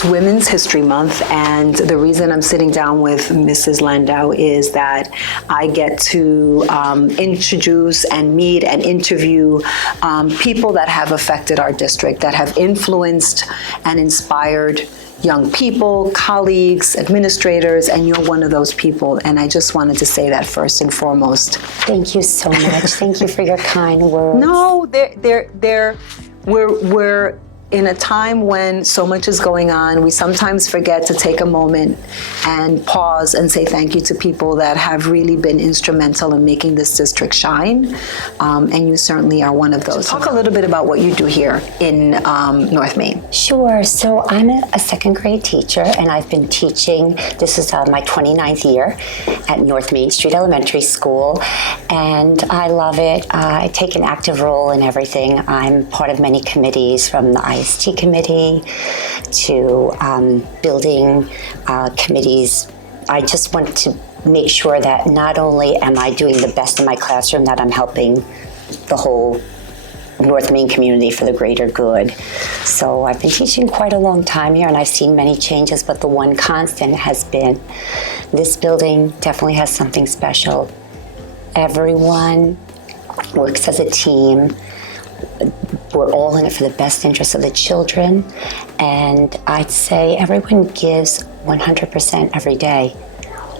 It's Women's History Month, and the reason I'm sitting down with Mrs. Landau is that I get to introduce and meet and interview people that have affected our district, that have influenced and inspired young people, colleagues, administrators, and you're one of those people. And I just wanted to say that first and foremost. Thank you so much. Thank you for your kind words. No, we're in a time when so much is going on. We sometimes forget to take a moment and pause and say thank you to people that have really been instrumental in making this district shine. And you certainly are one of those. Talk a little bit about what you do here in North Main. Sure. So I'm a second grade teacher, and I've been teaching, this is my 29th year at North Main Street Elementary School, and I love it. I take an active role in everything. I'm part of many committees, from the IST committee to building committees. I just want to make sure that not only am I doing the best in my classroom, that I'm helping the whole North Main community for the greater good. So I've been teaching quite a long time here, and I've seen many changes, but the one constant has been this building definitely has something special. Everyone works as a team. We're all in it for the best interest of the children, and I'd say everyone gives 100% every day,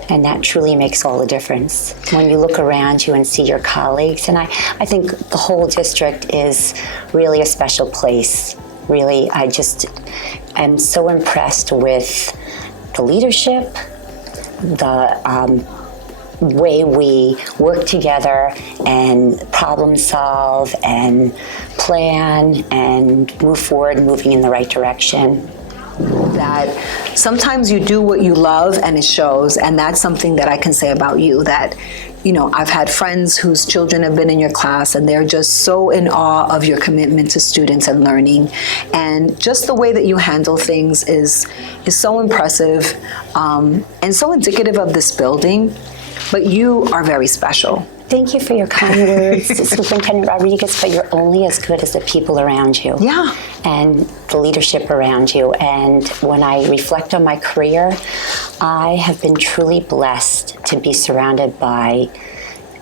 and that truly makes all the difference. When you look around you and see your colleagues, and I think the whole district is really a special place. Really, I just am so impressed with the leadership, the way we work together and problem solve and plan and move forward, moving in the right direction. That sometimes you do what you love and it shows, and that's something that I can say about you, that I've had friends whose children have been in your class, and they're just so in awe of your commitment to students and learning, and just the way that you handle things is so impressive and so indicative of this building. But you are very special. Thank you for your kind words, Superintendent Rodriguez, but you're only as good as the people around you. Yeah. And the leadership around you. And when I reflect on my career, I have been truly blessed to be surrounded by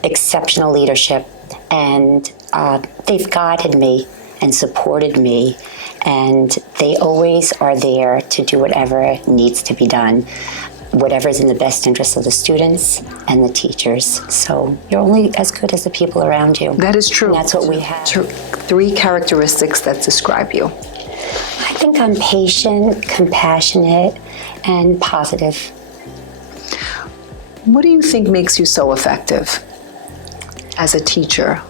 exceptional leadership. And they've guided me and supported me. And they always are there to do whatever needs to be done, whatever is in the best interest of the students and the teachers. So you're only as good as the people around you. That is true. And that's what we have. Three characteristics that describe you. I think I'm patient, compassionate, and positive. What do you think makes you so effective as a teacher?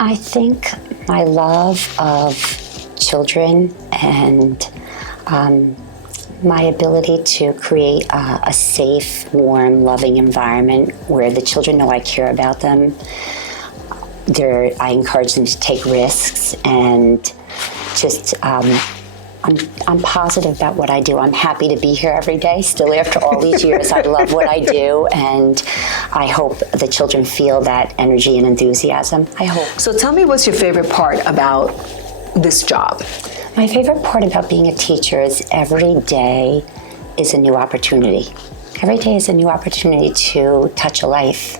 I think my love of children and my ability to create a safe, warm, loving environment where the children know I care about them. I encourage them to take risks, and just I'm positive about what I do. I'm happy to be here every day. Still, after all these years, I love what I do, and I hope the children feel that energy and enthusiasm. I hope. So tell me, what's your favorite part about this job? My favorite part about being a teacher is every day is a new opportunity. Every day is a new opportunity to touch a life.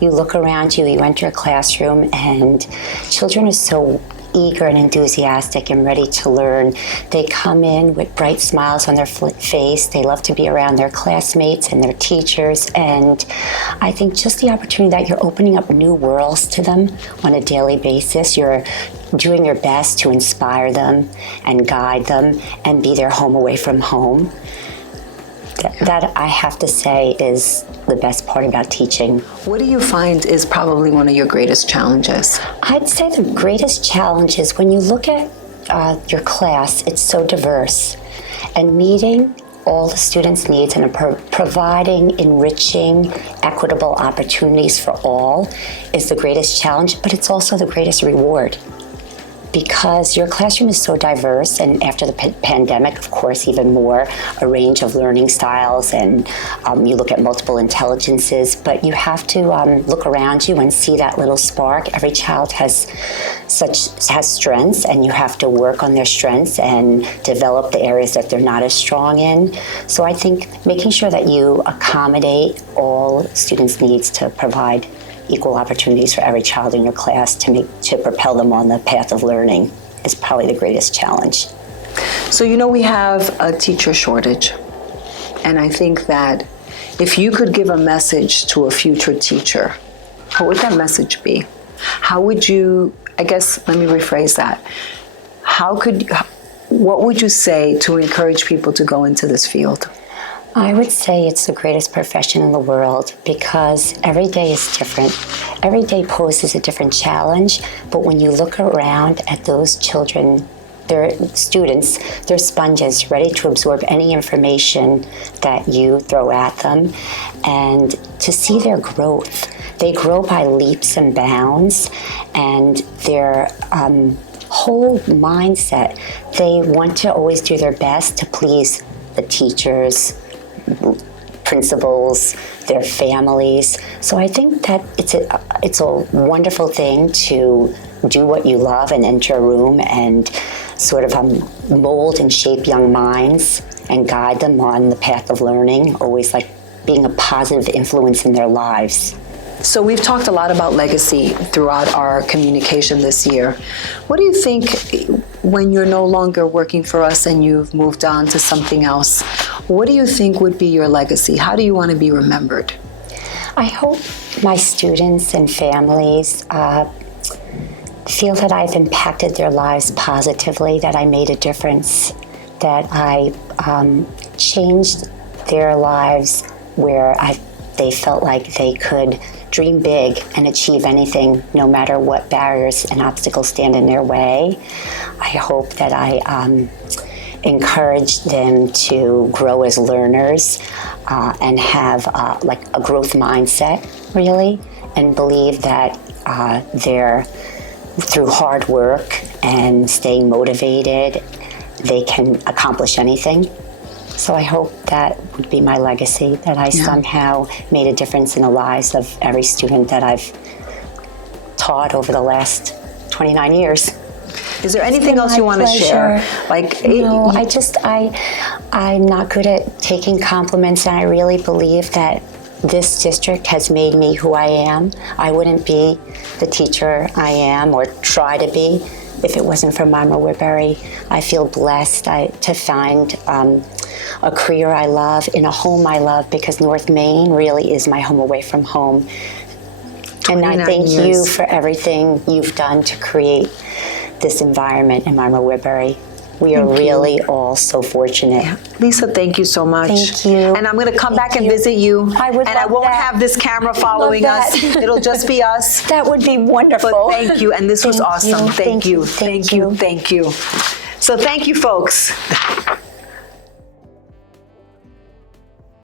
You look around you, you enter a classroom, and children are so eager and enthusiastic and ready to learn. They come in with bright smiles on their face. They love to be around their classmates and their teachers. And I think just the opportunity that you're opening up new worlds to them on a daily basis. You're doing your best to inspire them and guide them and be their home away from home. That I have to say is the best part about teaching. What do you find is probably one of your greatest challenges? I'd say the greatest challenge is when you look at your class, it's so diverse. And meeting all the students' needs and providing enriching, equitable opportunities for all is the greatest challenge, but it's also the greatest reward. because your classroom is so diverse, and after the pandemic, of course, even more, a range of learning styles, and you look at multiple intelligences, but you have to look around you and see that little spark. Every child has strengths, and you have to work on their strengths and develop the areas that they're not as strong in. So I think making sure that you accommodate all students' needs to provide equal opportunities for every child in your class to propel them on the path of learning is probably the greatest challenge. So we have a teacher shortage, and I think that if you could give a message to a future teacher, what would that message be? How would you, I guess, let me rephrase that. What would you say to encourage people to go into this field? I would say it's the greatest profession in the world because every day is different. Every day poses a different challenge, but when you look around at those children, they're students, they're sponges ready to absorb any information that you throw at them, and to see their growth. They grow by leaps and bounds, and their whole mindset, they want to always do their best to please the teachers, principals, their families. So I think that it's a wonderful thing to do what you love and enter a room and sort of mold and shape young minds and guide them on the path of learning, always like being a positive influence in their lives. So we've talked a lot about legacy throughout our communication this year. What do you think when you're no longer working for us and you've moved on to something else? What do you think would be your legacy? How do you want to be remembered? I hope my students and families feel that I've impacted their lives positively, that I made a difference, that I changed their lives where they felt like they could dream big and achieve anything, no matter what barriers and obstacles stand in their way. I hope that I encourage them to grow as learners and have like a growth mindset, really, and believe that they're through hard work and staying motivated, they can accomplish anything. So I hope that would be my legacy, that I somehow made a difference in the lives of every student that I've taught over the last 29 years. Is there anything else you want to share? No, I'm not good at taking compliments, and I really believe that this district has made me who I am. I wouldn't be the teacher I am or try to be if it wasn't for Myra Woodbury. I feel blessed to find a career I love in a home I love, because North Main really is my home away from home. And I thank you for everything you've done to create this environment in Myra Woodbury. We are really all so fortunate. Yeah. Lisa, thank you so much. Thank you. And I'm going to come back and visit you. I would and I won't have this camera following us. It'll just be us. That would be wonderful. But thank you. And this was awesome. Thank you. Thank you. So thank you, folks.